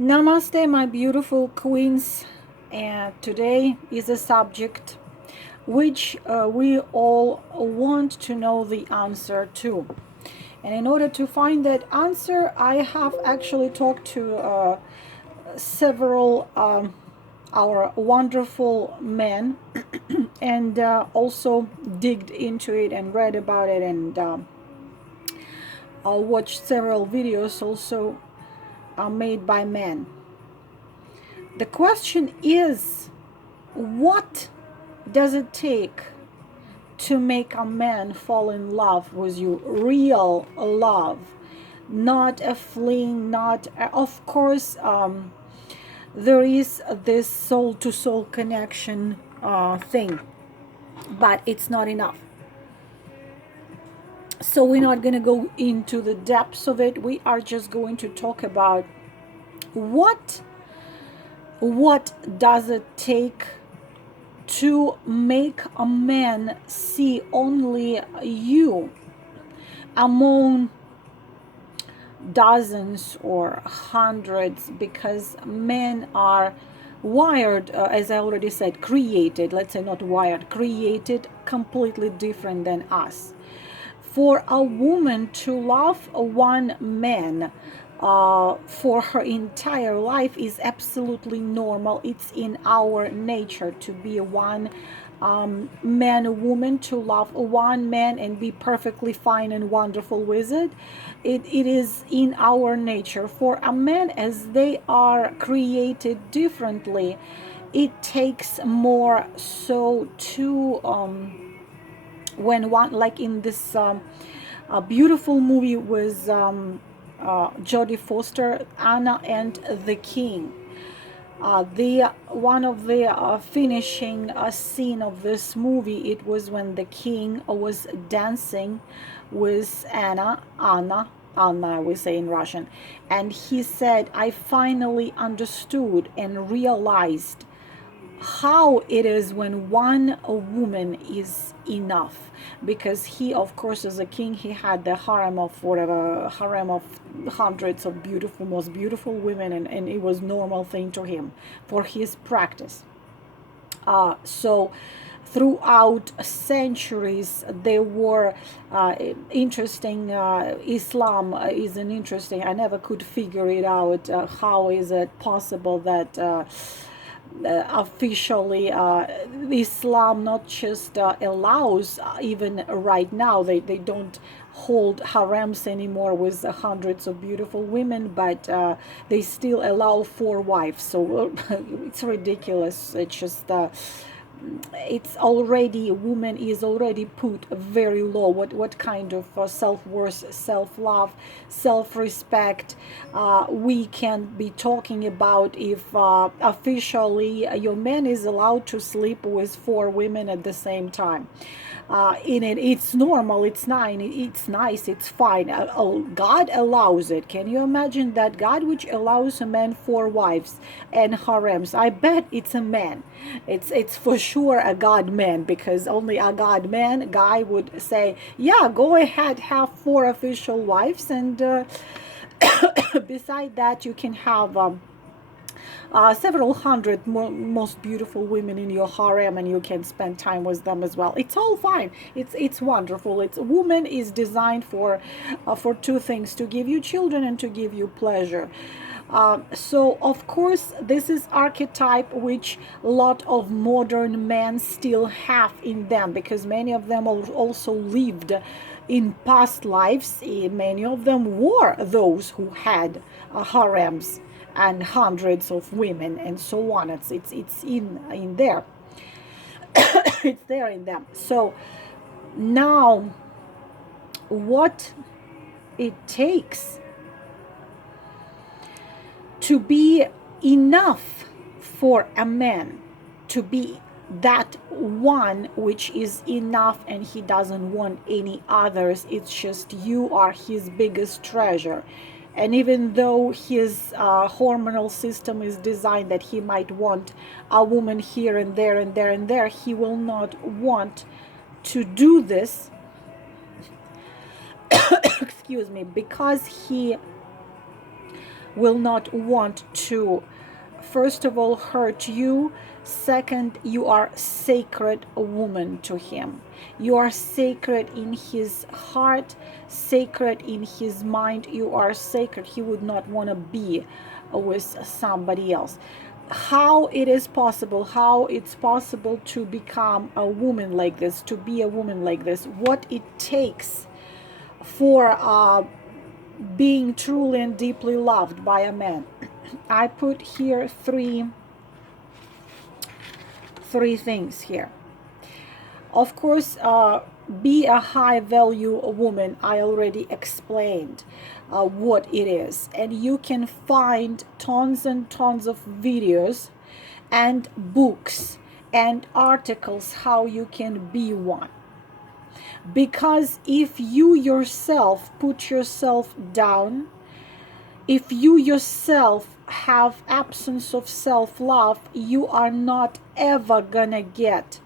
Namaste, my beautiful queens. And today is a subject which we all want to know the answer to. And in order to find that answer, I have actually talked to several our wonderful men and also digged into it and read about it and watched several videos also made by men. The question is, what does it take to make a man fall in love with you? Real love, not a fling, not of course there is this soul to soul connection thing, but it's not enough. So we're not going to go into the depths of it. We are just going to talk about what does it take to make a man see only you among dozens or hundreds, because men are wired, as I already said, created, let's say not wired, created completely different than us. For a woman to love one man for her entire life is absolutely normal. It's in our nature to be one man, woman, to love one man and be perfectly fine and wonderful with it. It is in our nature. For a man, as they are created differently, it takes more so to when one, like in this a beautiful movie with Jodie Foster, Anna and the King. The one of the finishing scene of this movie, it was when the king was dancing with Anna, we say in Russian, and he said, "I finally understood and realized how it is when one woman is enough," because he, of course, as a king, he had the harem of hundreds of beautiful, most beautiful women, and it was normal thing to him for his practice. So throughout centuries there were interesting Islam is an interesting, I never could figure it out, how is it possible that officially Islam not just allows, even right now they don't hold harems anymore with hundreds of beautiful women, but they still allow 4 wives. So it's ridiculous. It's just it's already, woman is already put very low. What kind of self-worth, self-love, self-respect we can be talking about if officially your man is allowed to sleep with 4 women at the same time? In it, it's normal, it's nice, it's fine. Oh, God allows it. Can you imagine that? God, which allows a man 4 wives and harems, I bet it's a man. It's for sure a God man, because only a God man guy would say, yeah, go ahead, have 4 official wives, and beside that you can have several hundred most beautiful women in your harem, and you can spend time with them as well. It's all fine. It's wonderful. It's, woman is designed for 2 things: to give you children and to give you pleasure. So of course this is archetype which a lot of modern men still have in them, because many of them also lived in past lives. Many of them were those who had harems and hundreds of women and so on. It's in there. It's there in them. So now what it takes to be enough for a man, to be that one which is enough and he doesn't want any others, it's just you are his biggest treasure. And even though his hormonal system is designed that he might want a woman here and there and there and there, he will not want to do this excuse me, because he will not want to, first of all, hurt you. Second, you are sacred woman to him. You are sacred in his heart, sacred in his mind. You are sacred. He would not want to be with somebody else. How it is possible, how it's possible to become a woman like this, to be a woman like this, what it takes for being truly and deeply loved by a man. I put here three things here. Of course, be a high value woman. I already explained what it is, and you can find tons and tons of videos and books and articles how you can be one. Because if you yourself put yourself down, if you yourself have absence of self-love, you are not ever gonna get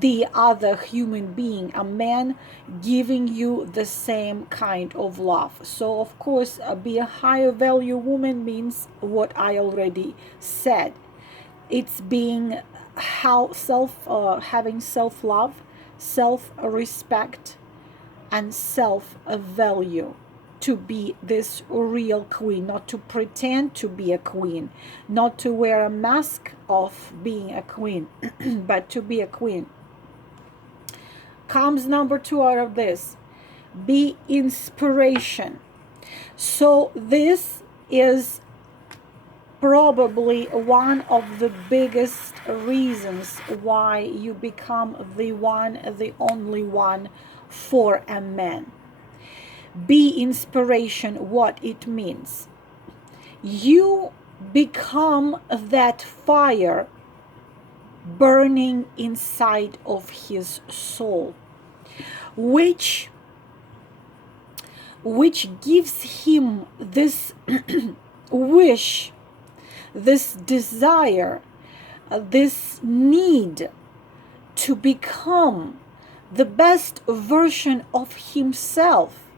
the other human being, a man, giving you the same kind of love. So of course, be a higher value woman means what I already said. It's being having self-love, self-respect, and self-value, to be this real queen, not to pretend to be a queen, not to wear a mask of being a queen, but to be a queen. Comes number 2 out of this, be inspiration. So this is probably one of the biggest reasons why you become the one, the only one for a man. Be inspiration, what it means. You become that fire burning inside of his soul, which gives him this wish, this desire, this need to become the best version of himself,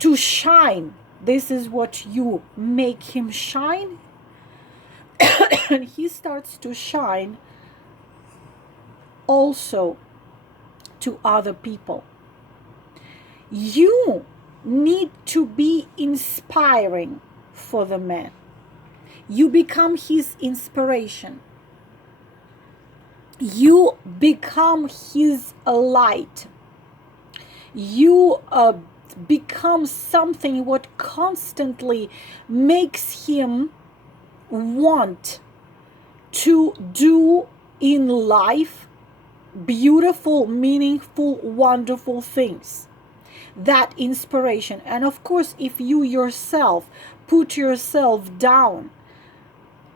to shine. This is what you make him shine. And he starts to shine also to other people. You need to be inspiring for the man. You become his inspiration. You become his light. You become something what constantly makes him want to do in life beautiful, meaningful, wonderful things. That inspiration. And of course, if you yourself put yourself down,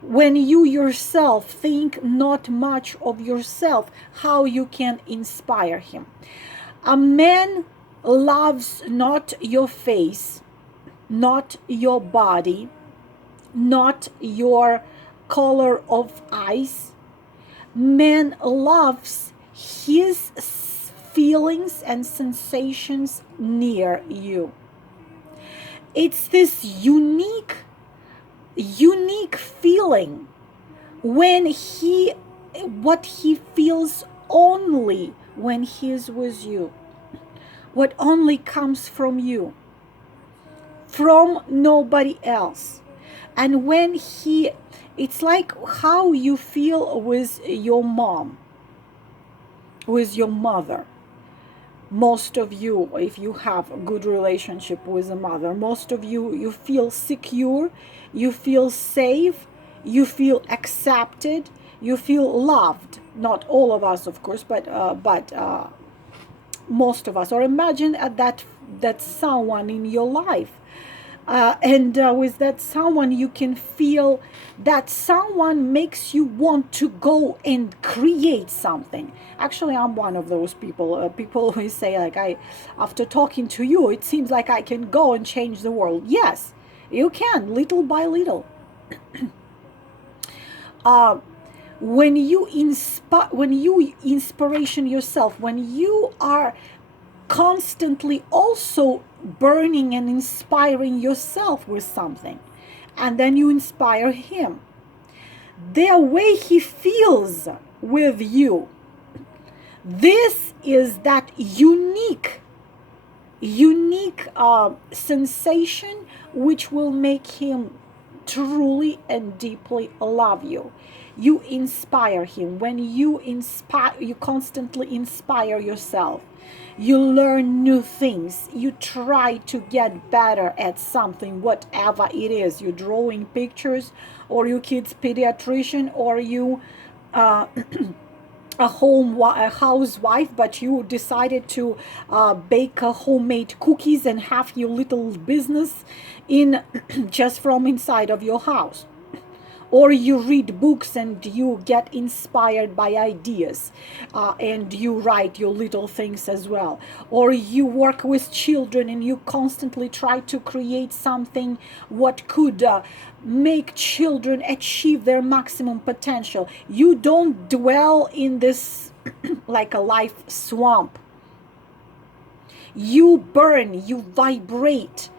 when you yourself think not much of yourself, how you can inspire him? A man loves not your face, not your body, not your color of eyes. Man loves his feelings and sensations near you. It's this unique feeling when what he feels only when he is with you, what only comes from you, from nobody else. And when it's like how you feel with your mom, with your mother. Most of you, if you have a good relationship with a mother, most of you feel secure, you feel safe, you feel accepted, you feel loved. Not all of us, of course, but most of us. Or imagine that someone in your life. And with that someone, you can feel that someone makes you want to go and create something. Actually, I'm one of those people. People who say, like, after talking to you, it seems like I can go and change the world. Yes, you can, little by little. When you inspiration yourself, when you are constantly also burning and inspiring yourself with something, and then you inspire him. The way he feels with you, this is that unique sensation which will make him truly and deeply love you. You inspire him. When you inspire, you constantly inspire yourself. You learn new things. You try to get better at something, whatever it is. You're drawing pictures, or your kid's pediatrician, or you a housewife, but you decided to bake homemade cookies and have your little business in just from inside of your house. Or you read books and you get inspired by ideas, and you write your little things as well. Or you work with children and you constantly try to create something what could make children achieve their maximum potential. You don't dwell in this like a life swamp. You burn, you vibrate,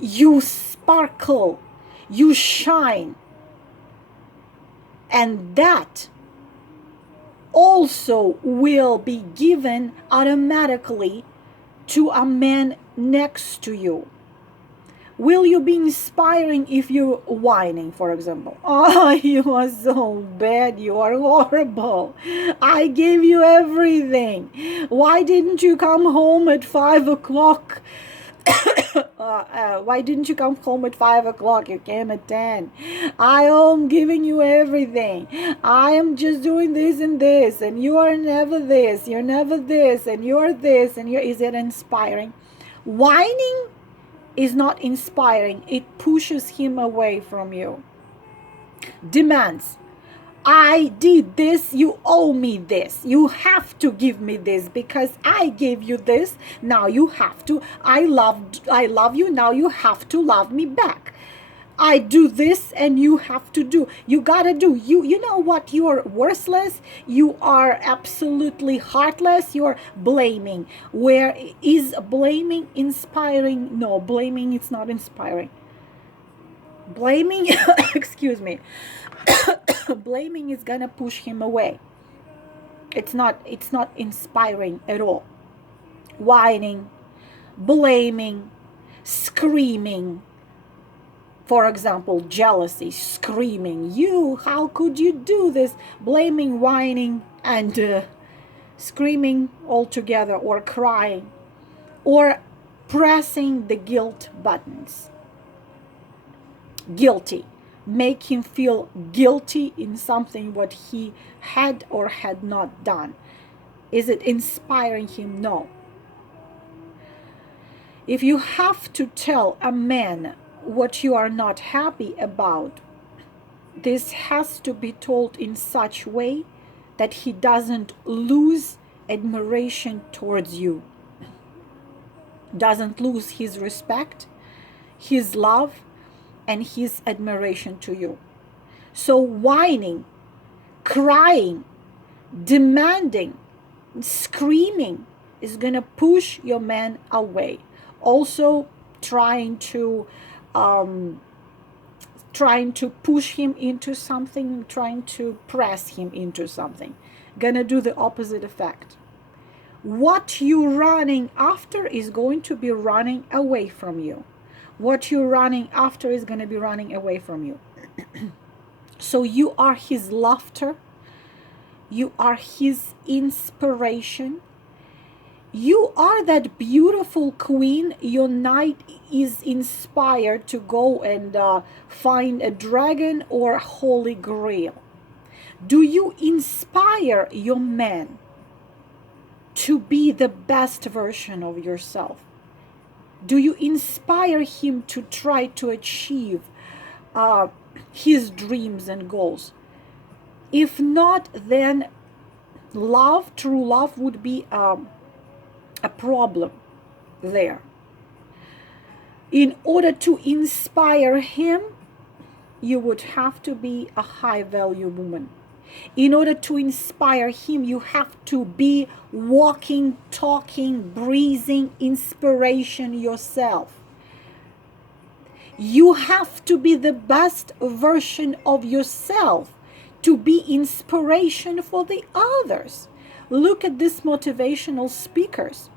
you sparkle, you shine. And that also will be given automatically to a man next to you. Will you be inspiring if you're whining, for example? Oh, you are so bad. You are horrible. I gave you everything. Why didn't you come home at 5 o'clock? Why didn't you come home at 5 o'clock? You came at 10. I am giving you everything. I am just doing this and this, and you are never this. You're never this, and you're this, and you're. Is it inspiring? Whining is not inspiring. It pushes him away from you. Demands. I did this, you owe me this. You have to give me this because I gave you this. Now you have to. I love you. Now you have to love me back. I do this and you have to do. You gotta do. You know what? You are worthless. You are absolutely heartless. You're blaming. Where is blaming inspiring? No, blaming it's not inspiring. Blaming, excuse me. Blaming is gonna push him away. It's not inspiring at all. Whining, blaming, screaming. For example, jealousy, screaming, you, how could you do this? Blaming, whining, and screaming all together, or crying, or pressing the guilt buttons. Guilty. Make him feel guilty in something what he had or had not done. Is it inspiring him? No. If you have to tell a man what you are not happy about, this has to be told in such way that he doesn't lose admiration towards you, doesn't lose his respect, his love, and his admiration to you. So whining, crying, demanding, screaming is going to push your man away. Also trying to push him into something, trying to press him into something. Gonna do the opposite effect. What you're running after is going to be running away from you. What you're running after is going to be running away from you. So you are his laughter. You are his inspiration. You are that beautiful queen. Your knight is inspired to go and find a dragon or holy grail. Do you inspire your man to be the best version of yourself? Do you inspire him to try to achieve his dreams and goals? If not, then love, true love, would be a problem there. In order to inspire him, you would have to be a high value woman. In order to inspire him, you have to be walking, talking, breathing inspiration yourself. You have to be the best version of yourself to be inspiration for the others. Look at these motivational speakers.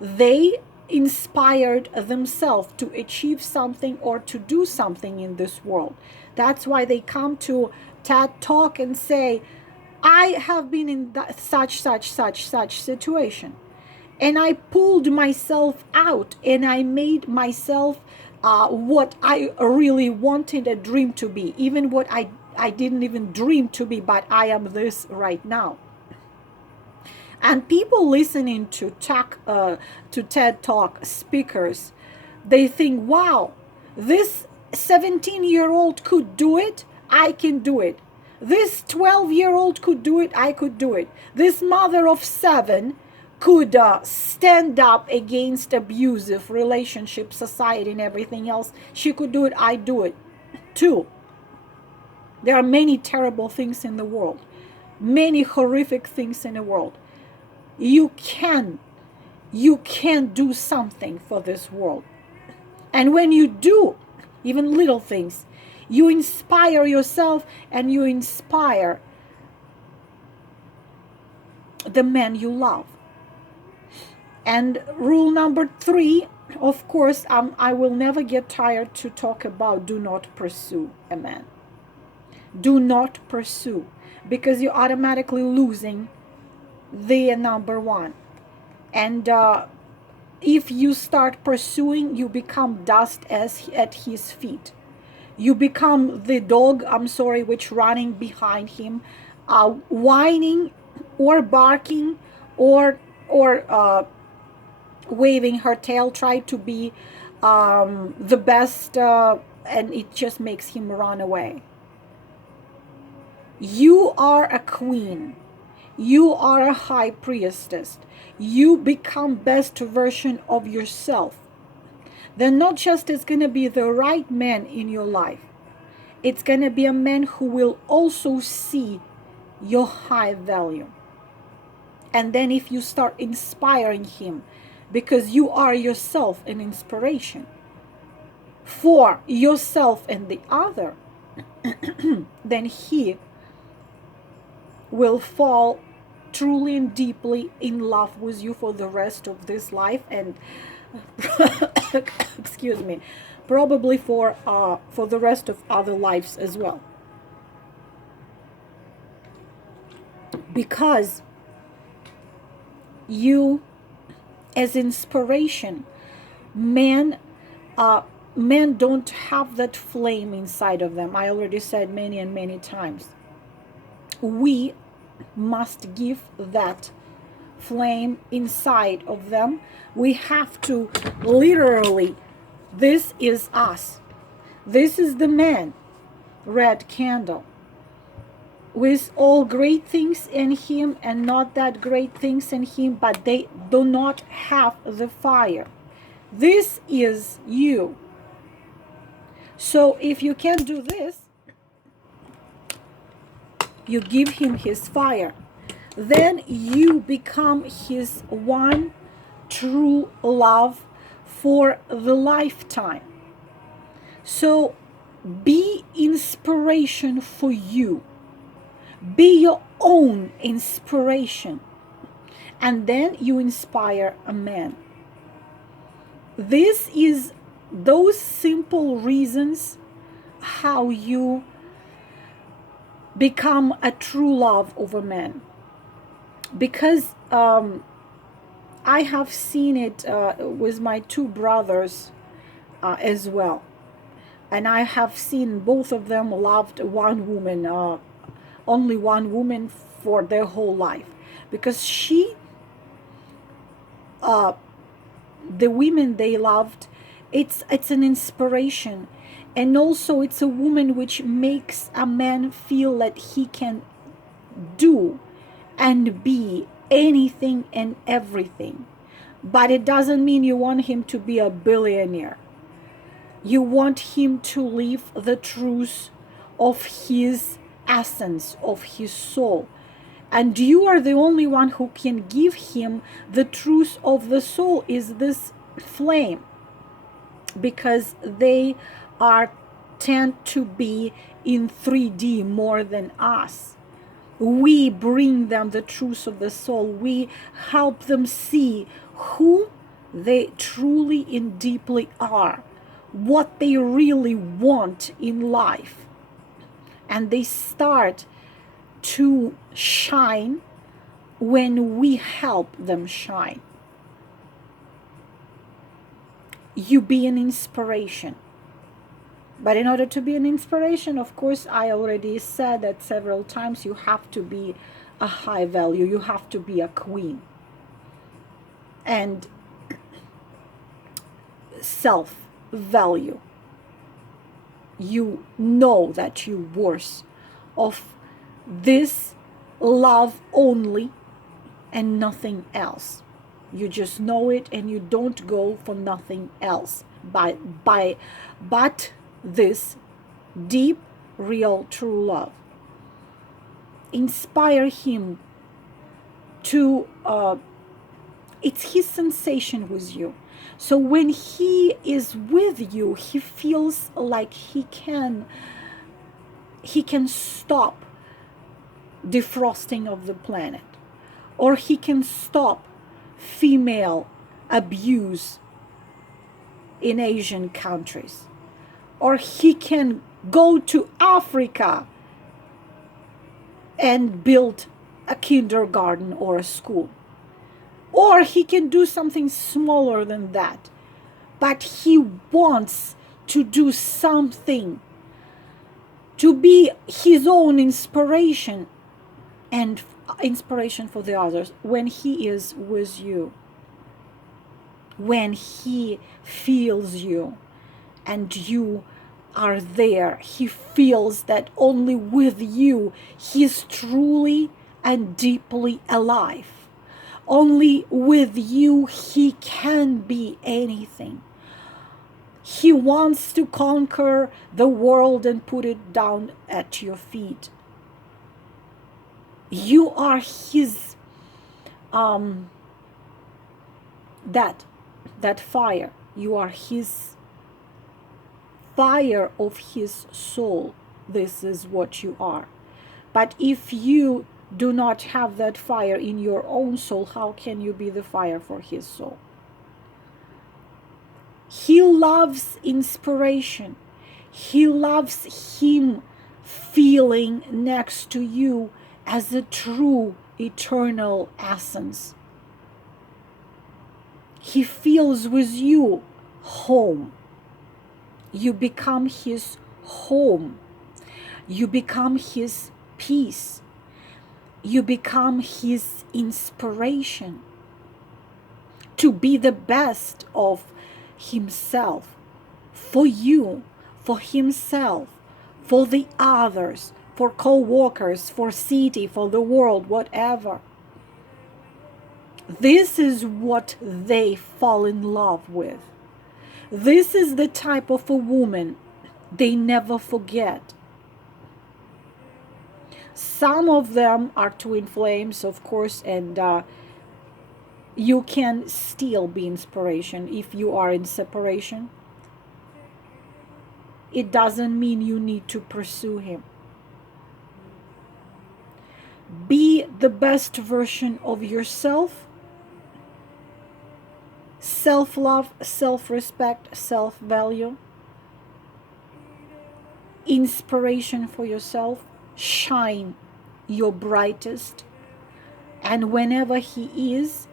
They inspired themselves to achieve something or to do something in this world. That's why they come to TED Talk and say, I have been in such situation, and I pulled myself out, and I made myself what I really wanted a dream to be, even what I didn't even dream to be, but I am this right now. And people listening to TED Talk speakers, they think, wow, this 17-year-old could do it, I can do it. This 12-year-old could do it, I could do it. This mother of 7 could stand up against abusive relationship, society, and everything else. She could do it, I do it too. There are many terrible things in the world, many horrific things in the world. You can do something for this world. And when you do even little things, you inspire yourself and you inspire the man you love. And rule number 3, of course, I will never get tired to talk about: do not pursue a man. Do not pursue, because you're automatically losing the number 1. And if you start pursuing, you become dust at his feet. You become the dog, which running behind him, whining or barking or waving her tail, try to be the best, and it just makes him run away. You are a queen. You are a high priestess. You become best version of yourself. Then not just is going to be the right man in your life. It's going to be a man who will also see your high value. And then if you start inspiring him, because you are yourself an inspiration for yourself and the other, then he will fall truly and deeply in love with you for the rest of this life, and excuse me, probably for the rest of other lives as well. Because you, as inspiration, men don't have that flame inside of them. I already said many and many times. We must give that flame inside of them. We have to literally, this is us. This is the man, red candle, with all great things in him and not that great things in him, but they do not have the fire. This is you. So if you can do this, you give him his fire, then you become his one true love for the lifetime. So be inspiration for you. Be your own inspiration. And then you inspire a man. This is those simple reasons how you become a true love of a man. Because I have seen it with my 2 brothers as well. And I have seen both of them loved one woman, only one woman for their whole life. Because she, the women they loved, it's an inspiration. And also it's a woman which makes a man feel that he can do and be anything and everything. But it doesn't mean you want him to be a billionaire. You want him to live the truth of his essence of his soul. And you are the only one who can give him the truth of the soul, is this flame, because they are tend to be in 3D more than us. We bring them the truth of the soul. We help them see who they truly and deeply are, what they really want in life. And they start to shine when we help them shine. You be an inspiration. But in order to be an inspiration, of course, I already said that several times, you have to be a high value. You have to be a queen. And self-value. You know that you're worth of this love only and nothing else. You just know it, and you don't go for nothing else but this deep, real, true love. Inspire him to it's his sensation with you. So when he is with you, he feels like he can stop defrosting of the planet, or he can stop female abuse in Asian countries, or he can go to Africa and build a kindergarten or a school, or he can do something smaller than that, but he wants to do something to be his own inspiration and inspiration for the others. When he is with you, when he feels you and you are there, he feels that only with you he is truly and deeply alive. Only with you he can be anything. He wants to conquer the world and put it down at your feet. You are his that fire. You are his fire of his soul. This is what you are. But if you do not have that fire in your own soul, how can you be the fire for his soul? He loves inspiration. He loves him feeling next to you as a true eternal essence. He feels with you home. You become his home. You become his peace. You become his inspiration to be the best of himself, for you, for himself, for the others, for co-workers, for city, for the world, whatever. This is what they fall in love with. This is the type of a woman they never forget. Some of them are twin flames, of course, and you can still be inspiration if you are in separation. It doesn't mean you need to pursue him. Be the best version of yourself. Self-love, self-respect, self-value. Inspiration for yourself. Shine your brightest. And whenever he is,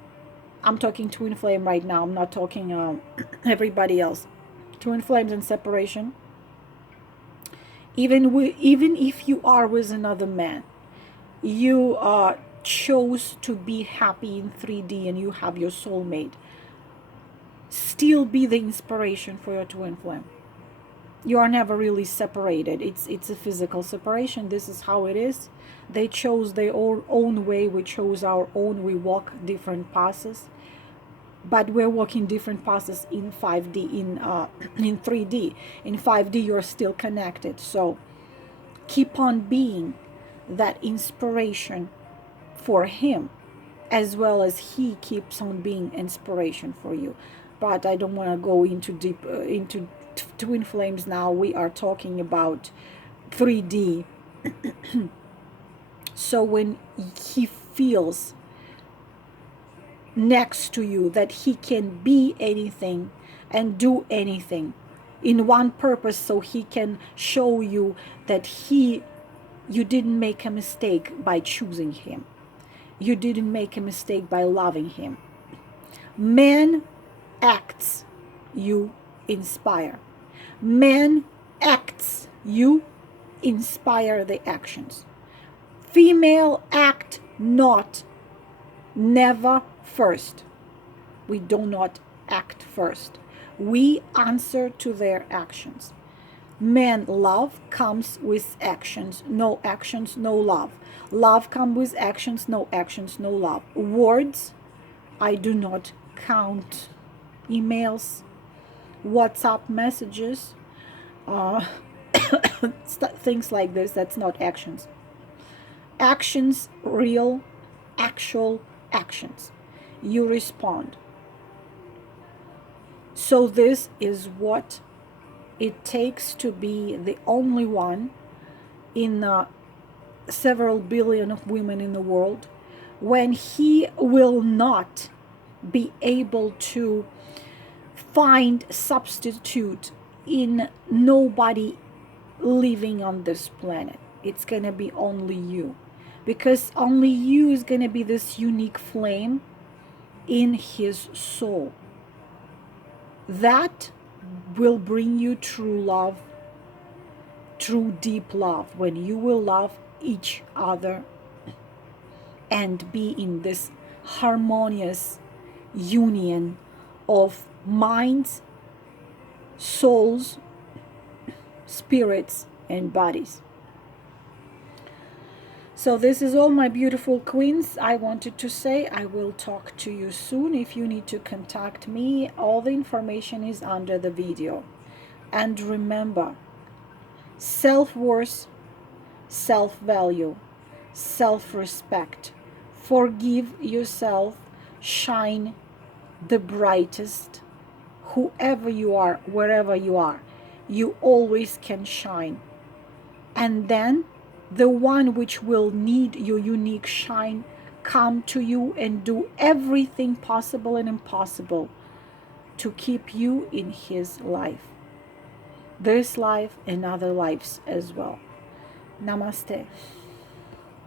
I'm talking twin flame right now, I'm not talking everybody else. Twin flames and separation. Even if you are with another man, you chose to be happy in 3D and you have your soulmate, still be the inspiration for your twin flame. You are never really separated. It's a physical separation. This is how it is. They chose their own way. We chose our own. We walk different paths, but we're walking different paths in 5D, in 3D. In 5D, you're still connected. So keep on being that inspiration for him, as well as he keeps on being inspiration for you. But I don't want to go into deep into twin flames now. We are talking about 3D. So when he feels next to you that he can be anything and do anything in one purpose, so he can show you that you didn't make a mistake by choosing him. You didn't make a mistake by loving him. Man acts, you inspire. Man acts, you inspire the actions. Female act not, never first. We do not act first. We answer to their actions. Men love comes with actions. No actions, no love. Love comes with actions. No actions, no love. Words, I do not count. Emails, WhatsApp messages, things like this, that's not actions. Actions, real, actual actions. You respond. So this is what it takes to be the only one in several billion of women in the world, when he will not be able to find substitute in nobody living on this planet. It's gonna be only you, because only you is gonna be this unique flame in his soul that will bring you true love, true deep love, when you will love each other and be in this harmonious union of minds, souls, spirits, and bodies. So this is all, my beautiful queens. I wanted to say I will talk to you soon. If you need to contact me, all the information is under the video. And remember, self-worth, self-value, self-respect. Forgive yourself, shine the brightest. Whoever you are, wherever you are, you always can shine. And then the one which will need your unique shine come to you and do everything possible and impossible to keep you in his life. This life and other lives as well. Namaste.